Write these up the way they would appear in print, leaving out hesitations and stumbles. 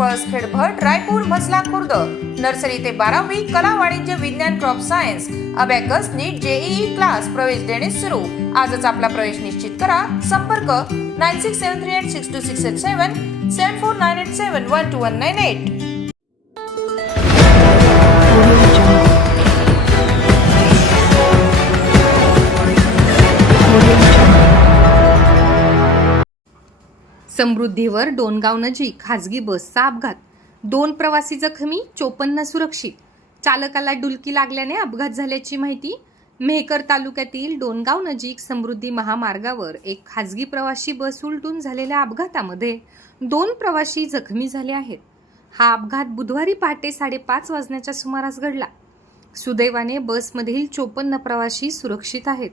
पळसखेड भट, Raipur, Mhasla Khurd. Nursery ते 12वी कला, वाणिज्य, विज्ञान, क्रॉप सायन्स, अबॅकस, नीट, जेईई क्लास प्रवेश देणे सुरू. आजच आपला प्रवेश निश्चित करा. संपर्क 9673862687, 7498712198. समृद्धीवर डोणगाव नजीक खासगी बसचा अपघात. 2 प्रवासी जखमी, 54 सुरक्षित. चालकाला डुलकी लागल्याने अपघात झाल्याची माहिती. मेहकर तालुक्यातील डोणगाव नजीक समृद्धी महामार्गावर एक खासगी प्रवासी बस उलटून झालेल्या अपघातामध्ये 2 प्रवासी जखमी झाले आहेत. हा अपघात बुधवारी पहाटे 5:30 वाजण्याच्या सुमारास घडला. सुदैवाने बसमधील 54 प्रवासी सुरक्षित आहेत.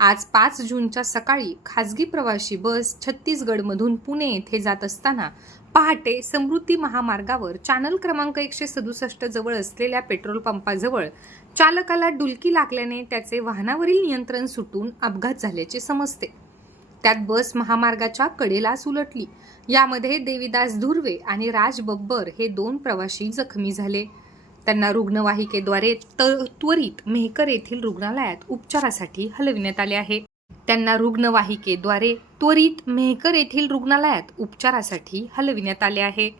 आज 5 जूनच्या सकाळी खासगी प्रवासी बस छत्तीसगडमधून पुणे येथे जात असताना पहाटे समृद्धी महामार्गावर चॅनल क्रमांक 167 जवळ असलेल्या पेट्रोल पंपाजवळ चालकाला डुलकी लागल्याने त्याचे वाहनावरील नियंत्रण सुटून अपघात झाल्याचे समजते. त्यात बस महामार्गाच्या कडेलाच उलटली. यामध्ये देवीदास धुर्वे आणि राज बब्बर हे 2 प्रवासी जखमी झाले. त्यांना रुग्णवाहिकेद्वारे त्वरित मेहकर येथील रुग्णालयात उपचारासाठी हलविण्यात आले आहे.